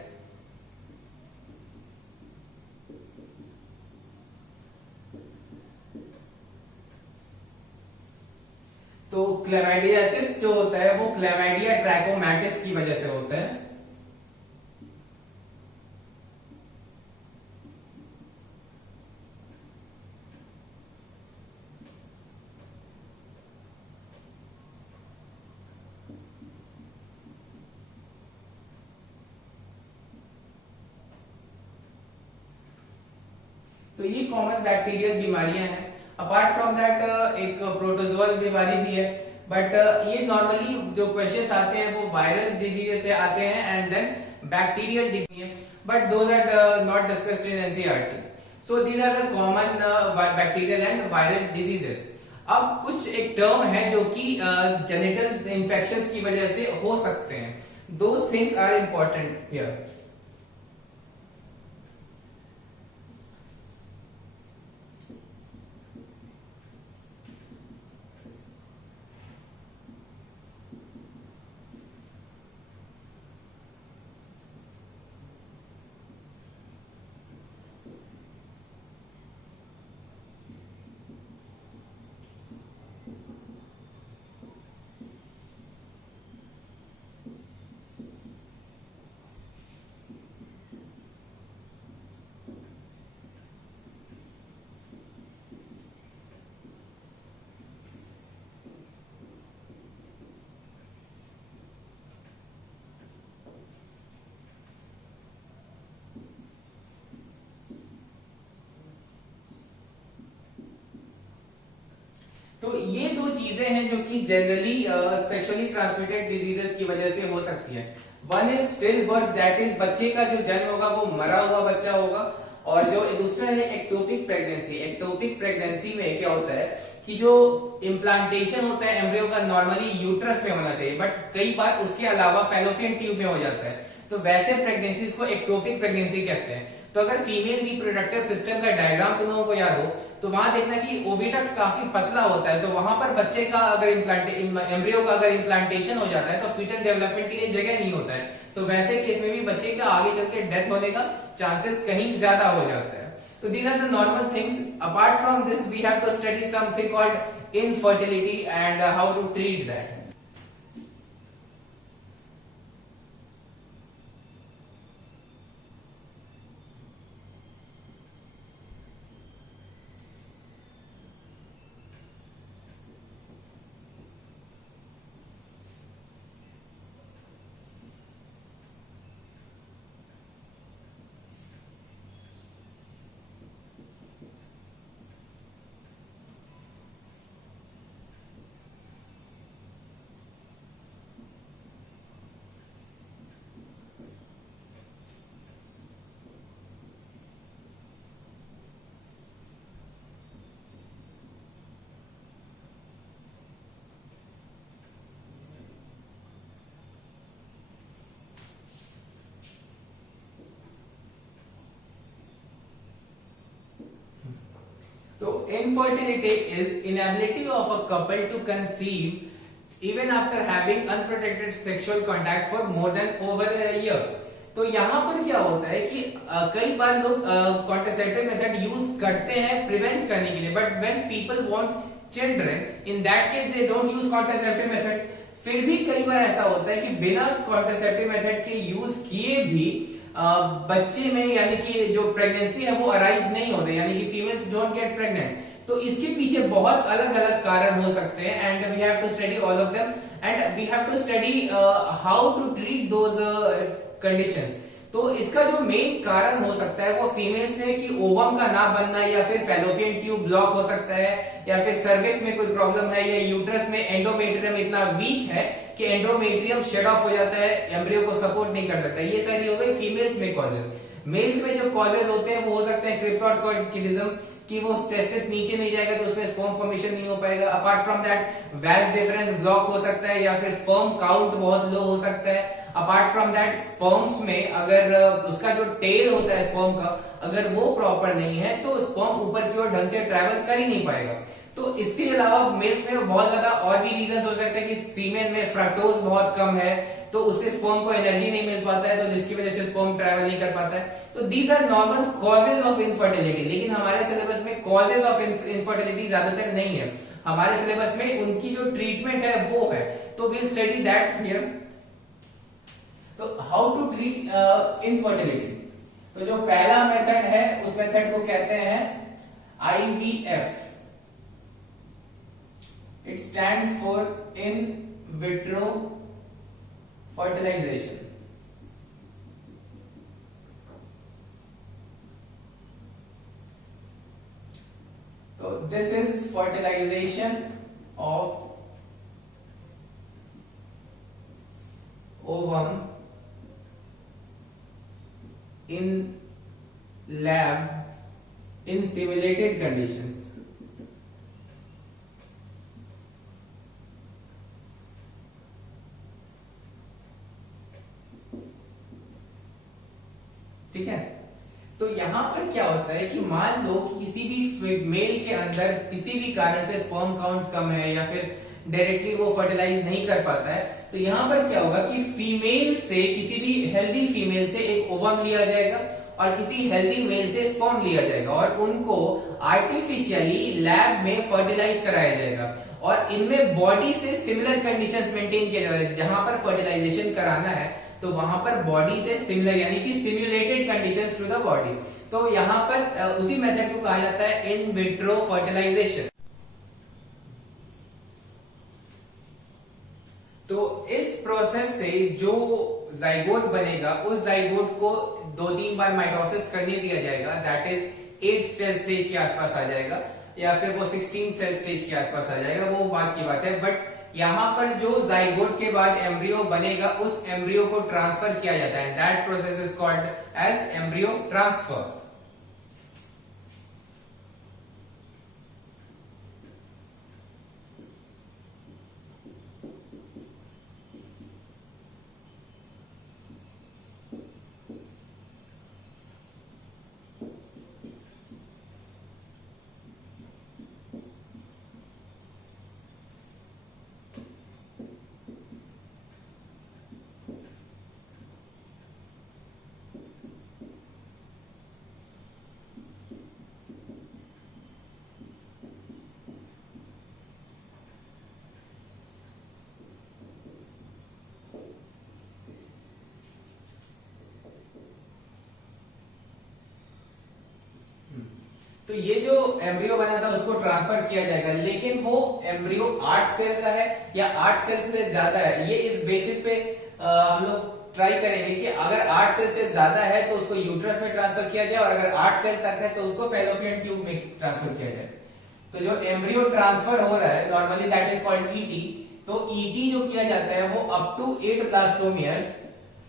तो क्लैमाइडियासिस जो होता है वो क्लैमाइडिया ट्रैकोमैटिस की वजह से होता है। तो ये कॉमन बैक्टीरियल बीमारियां हैं। अपार्ट फ्रॉम दैट एक प्रोटोजोअल बीमारी भी है, बट ये नॉर्मली जो क्वेश्चंस आते हैं वो वायरल डिजीजेस से आते हैं and then bacterial disease, but those are not discussed in NCERT. So these are the common bacterial and viral diseases. अब कुछ एक टर्म है जो कि जेनिटल इन्फेक्शंस की वजह से हो सकते हैं। Those things are important here. तो ये दो चीजें हैं जो कि जनरली सेक्सुअली ट्रांसमिटेड डिजीजेस की वजह से हो सकती है। One is still birth, that is बच्चे का जो जन्म होगा वो मरा हुआ बच्चा होगा, और जो दूसरा है एक्टोपिक प्रेगनेंसी। एक्टोपिक प्रेगनेंसी में क्या होता है कि जो इम्प्लांटेशन होता है एम्ब्रियो का नॉर्मली यूट्रस में होना चाहिए, बट कई बार उसके अलावा फैलोपियन ट्यूब में हो जाता है, तो वैसे प्रेगनेंसीज को एक्टोपिक प्रेगनेंसी कहते हैं। तो अगर फीमेल रिप्रोडक्टिव सिस्टम का डायग्राम तुम लोगों को याद हो तो वहां देखना कि ओविडक्ट काफी पतला होता है, तो वहां पर बच्चे का अगर एम्ब्रियो का अगर इम्प्लांटेशन हो जाता है तो फीटल डेवलपमेंट के लिए जगह नहीं होता है, तो वैसे केस में भी बच्चे का आगे चल के डेथ होने का चांसेस कहीं ज्यादा हो जाता है। तो these are the normal things. Apart from this, we have to study something called infertility and how to treat that. So infertility is inability of a couple to conceive even after having unprotected sexual contact for more than over a year. तो यहाँ पर क्या होता है कि कई बार लोग contraceptive method use करते हैं प्रिवेंट करने के लिए, but when people want children in that case they don't use contraceptive method. फिर भी कई बार ऐसा होता है कि बिना कॉन्ट्रासेप्टिव मेथड के यूज किए भी बच्चे में यानी कि जो प्रेगनेंसी है वो अराइज नहीं होते, यानी कि फीमेल्स डोंट गेट प्रेग्नेंट। तो इसके पीछे बहुत अलग अलग कारण हो सकते हैं and we have to study all of them and we have to study how to treat those conditions. तो इसका जो मेन कारण हो सकता है वो फीमेल्स में कि ओवम का ना बनना, या फिर फैलोपियन ट्यूब ब्लॉक हो सकता है, या फिर सर्विक्स में कोई प्रॉब्लम है, या यूट्रस में एंडोमेट्रियम इतना वीक है कि एंडोमेट्रियम शेड ऑफ हो जाता है, एम्ब्रियो को सपोर्ट नहीं कर सकता। ये सारी हो गई फीमेल्स में कॉजेज। मेल्स में जो कॉजेज होते हैं वो हो सकते हैं क्रिप्टोकॉइडिज्म, कि वो टेस्टिस नीचे नहीं जाएगा तो उसमें स्पर्म फॉर्मेशन नहीं हो पाएगा। Apart from that vas deferens block हो सकता है, या फिर स्पर्म काउंट बहुत लो हो सकता है। अपार्ट फ्रॉम दैट स्पर्म्स में अगर उसका जो टेल होता है स्पर्म का, अगर वो प्रॉपर नहीं है तो स्पर्म ऊपर की ओर ढंग से ट्रैवल कर ही नहीं पाएगा। तो इसके अलावा मेल्स में बहुत ज्यादा और भी रीजन हो सकते हैं कि सीमेन में फ्रक्टोज बहुत कम है, तो उससे स्पर्म को एनर्जी नहीं मिल पाता है, तो जिसकी वजह से स्पर्म ट्रैवल नहीं कर पाता है। तो these are normal causes of infertility. लेकिन हमारे सिलेबस में कॉजेज ऑफ इनफर्टिलिटी ज्यादातर नहीं है, हमारे सिलेबस में उनकी जो ट्रीटमेंट है वो है। तो विल स्टडी दैट हियर। तो हाउ टू ट्रीट इनफर्टिलिटी, तो जो पहला मेथड है उस मेथड को कहते हैं IVF। It stands for in vitro fertilization. तो this is fertilization of ovum in lab in simulated conditions। ठीक है, तो यहां पर क्या होता है कि मान लो कि किसी भी मेल के अंदर किसी भी कारण से स्पर्म काउंट कम है या फिर डायरेक्टली वो फर्टिलाइज नहीं कर पाता है, तो यहां पर क्या होगा कि फीमेल से, किसी भी हेल्दी फीमेल से एक ओवम लिया जाएगा और किसी हेल्दी मेल से स्पर्म लिया जाएगा और उनको आर्टिफिशियली लैब में फर्टिलाइज कराया जाएगा और इनमें बॉडी से सिमिलर कंडीशंस मेंटेन किया जाएगा। जहां पर फर्टिलाइजेशन कराना है तो वहां पर बॉडी से सिमिलर यानी कि simulated conditions to the body. तो यहां पर उसी मेथड को कहा जाता है इन विट्रो फर्टिलाइजेशन। तो इस प्रोसेस से जो जाइगोट बनेगा उस जाइगोट को 2-3 बार माइटोसिस करने दिया जाएगा, दैट इज 8 सेल स्टेज के आसपास आ जाएगा या फिर वो 16 सेल स्टेज के आसपास आ जाएगा, वो बात की बात है। बट यहां पर जो जाइगोट के बाद एम्ब्रियो बनेगा उस एम्ब्रियो को ट्रांसफर किया जाता है, that process is called as embryo transfer. तो ये जो एम्ब्रियो बना था उसको ट्रांसफर किया जाएगा, लेकिन वो एम्ब्रियो 8 सेल का है या 8 सेल से ज्यादा है, ये इस बेसिस पे हम लोग ट्राई करेंगे कि अगर 8 सेल से ज्यादा है तो उसको यूट्रस में ट्रांसफर किया जाए और अगर 8 सेल तक है तो उसको फैलोपियन ट्यूब में ट्रांसफर किया जाए। तो जो एम्ब्रियो ट्रांसफर हो रहा है normally that is called ET. तो ईटी जो किया जाता है वो up to 8 blastomeres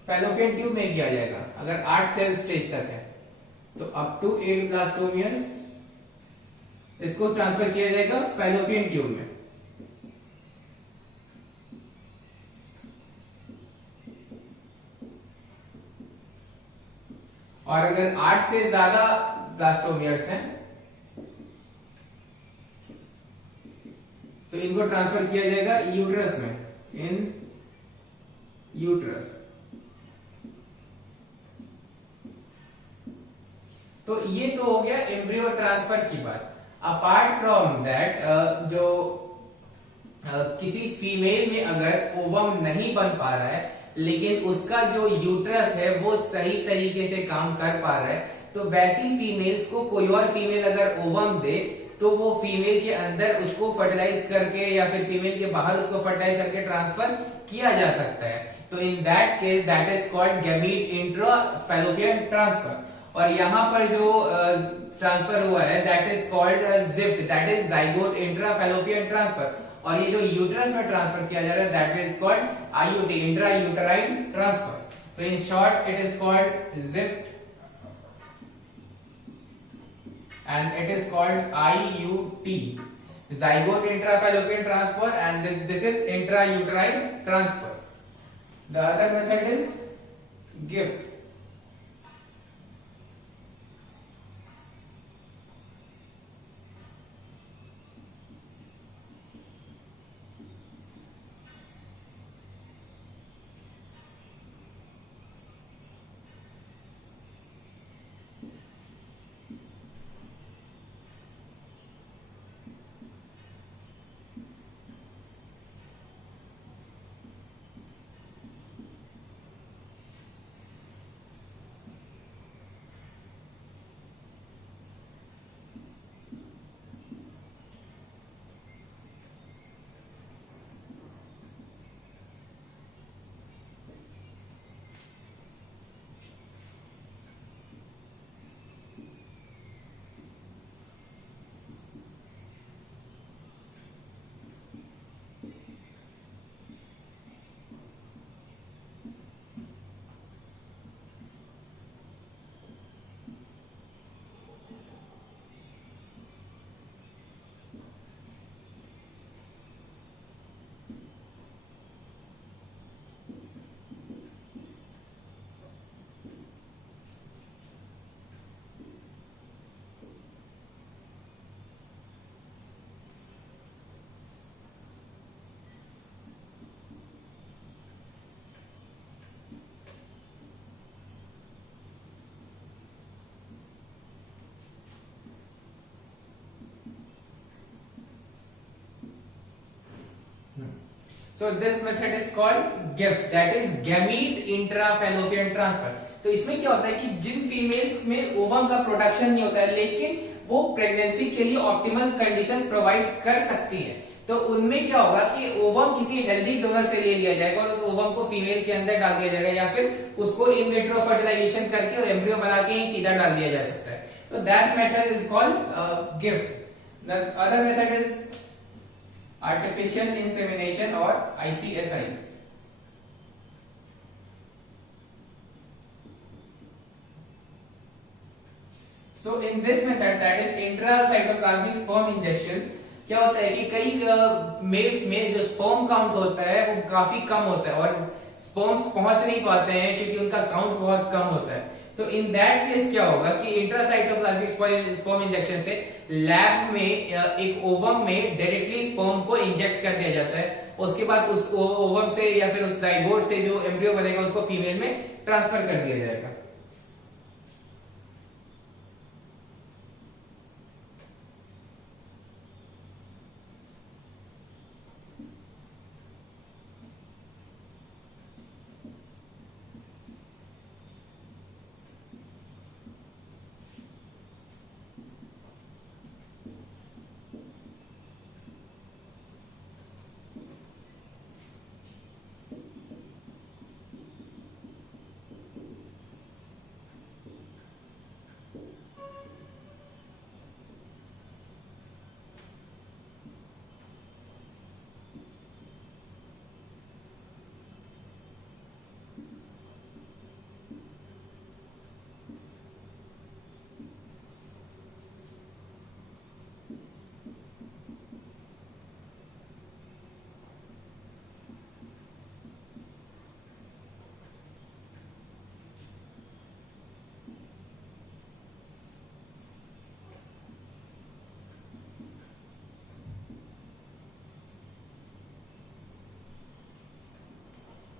fallopian tube में किया जाएगा अगर 8 सेल स्टेज तक है, तो अप टू 8 ब्लास्टोमियर्स इसको ट्रांसफर किया जाएगा फैलोपियन ट्यूब में। और अगर 8 से ज्यादा ब्लास्टोमियर्स हैं तो इनको ट्रांसफर किया जाएगा यूट्रस में, इन यूट्रस। तो ये तो हो गया एम्ब्रियो ट्रांसफर की बात। अपार्ट फ्रॉम दैट जो किसी फीमेल में अगर ओवम नहीं बन पा रहा है लेकिन उसका जो यूट्रस है वो सही तरीके से काम कर पा रहा है, तो वैसी फीमेल्स को कोई और फीमेल अगर ओवम दे तो वो फीमेल के अंदर उसको फर्टिलाइज करके या फिर फीमेल के बाहर उसको फर्टिलाइज करके ट्रांसफर किया जा सकता है। तो in that case that is called gamete intra fallopian transfer. और यहां पर जो ट्रांसफर हुआ है that is called gift, that is zygote intra fallopian transfer. और ये जो यूट्रस में ट्रांसफर किया जा रहा है that is called IUT, intra uterine transfer. तो in short it is called GIFT and it is called IUT, zygote intrafallopian transfer, and this is intrauterine transfer. The other method is gift. So this method is called GIFT, that is gamete intrafallopian transfer. तो इसमें क्या होता है कि जिन females में ovum का production नहीं होता है लेकिन वो प्रेगनेंसी के लिए ऑप्टिमल कंडीशंस प्रोवाइड कर सकती है, तो उनमें क्या होगा कि ओवम किसी हेल्दी डोनर से ले लिया जाएगा और उस ओवम को फीमेल के अंदर डाल दिया जाएगा, या फिर उसको इन विट्रो फर्टिलाइजेशन करके एम्ब्रियो बना के ही सीधा डाल दिया जा सकता है. तो that method is called gift. The other method is artificial insemination और ICSI. So in this method, that is intracytoplasmic sperm injection, क्या होता है कि कई मेल्स में जो स्पर्म काउंट होता है वो काफी कम होता है और स्पर्म्स पहुंच नहीं पाते हैं क्योंकि उनका काउंट बहुत कम होता है. तो इन दैट केस क्या होगा कि इंट्रासाइटोप्लाज्मिक स्पर्म इंजेक्शन से लैब में एक ओवम में डायरेक्टली स्पर्म को इंजेक्ट कर दिया जाता है. उसके बाद उस ओवम से या फिर उस जाइगोट से जो एम्ब्रियो बनेगा उसको फीमेल में ट्रांसफर कर दिया जाएगा.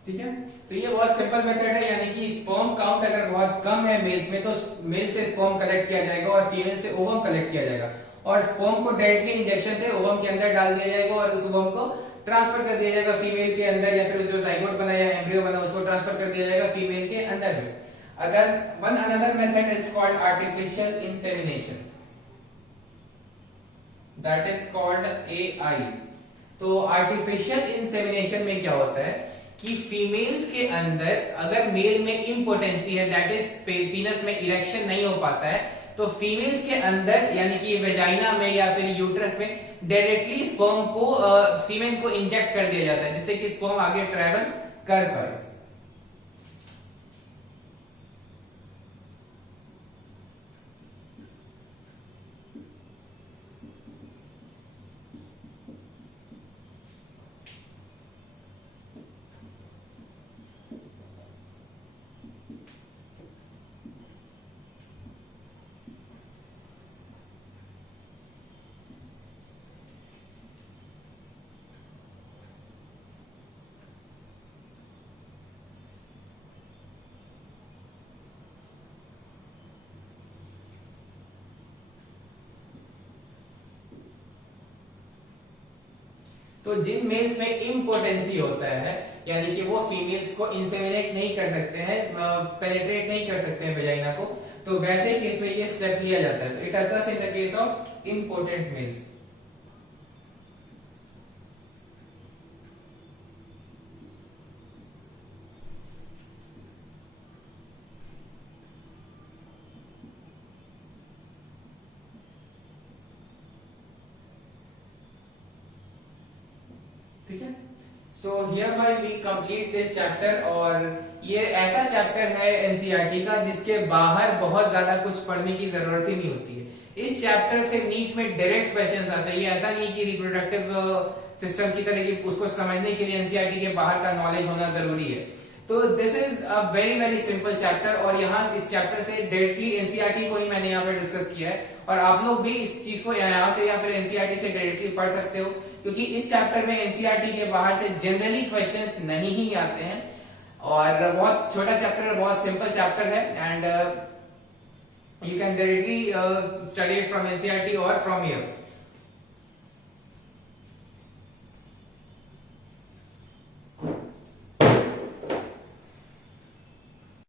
ठीक है, तो ये बहुत सिंपल मेथड है, यानी कि स्पर्म काउंट अगर बहुत कम है मेल्स में तो मेल से स्पर्म कलेक्ट किया जाएगा और फीमेल से ओवम कलेक्ट किया जाएगा और स्पर्म को डायरेक्टली इंजेक्शन से ओवम के अंदर डाल दिया जाएगा और उस ओवम को ट्रांसफर कर दिया जाएगा फीमेल के अंदर, या फिर जो जाइगोट बना या एम्ब्रियो बना उसको ट्रांसफर कर दिया जाएगा फीमेल के अंदर में. अगर one another method is called artificial insemination, that is called AI. तो आर्टिफिशियल इंसेमिनेशन में क्या होता है कि फीमेल्स के अंदर अगर मेल में इम्पोटेंसी है, दैट इज पीनस में इरेक्शन नहीं हो पाता है, तो फीमेल्स के अंदर यानी कि वेजाइना में या फिर यूट्रस में डायरेक्टली स्पर्म को सीमेन को इंजेक्ट कर दिया जाता है जिससे कि स्पर्म आगे ट्रेवल कर पाए. तो जिन मेल्स में इम्पोटेंसी होता है यानी कि वो फीमेल्स को इंसेमिनेट नहीं कर सकते हैं, पेनिट्रेट नहीं कर सकते हैं वेजाइना को, तो वैसे केस में ये स्टेप लिया जाता है. तो it occurs in the case of impotent males. ठीक है, so hereby we complete this chapter. और ये ऐसा चैप्टर है एनसीईआरटी का जिसके बाहर बहुत ज्यादा कुछ पढ़ने की जरूरत ही नहीं होती है. इस चैप्टर से नीट में डायरेक्ट क्वेश्चंस आते हैं. ये ऐसा नहीं कि रिप्रोडक्टिव सिस्टम की तरह की उसको समझने के लिए एनसीईआरटी के बाहर का नॉलेज होना जरूरी है. तो this is a very very simple chapter और यहाँ इस चैप्टर से डायरेक्टली एनसीईआरटी को ही मैंने यहाँ पे डिस्कस किया है और आप लोग भी इस चीज को यहाँ से या फिर एनसीईआरटी से डायरेक्टली पढ़ सकते हो क्योंकि इस चैप्टर में एनसीईआरटी के बाहर से जनरली क्वेश्चंस नहीं ही आते हैं और बहुत छोटा चैप्टर है, बहुत सिंपल चैप्टर है and you can directly study it from NCERT और फ्रॉम हियर.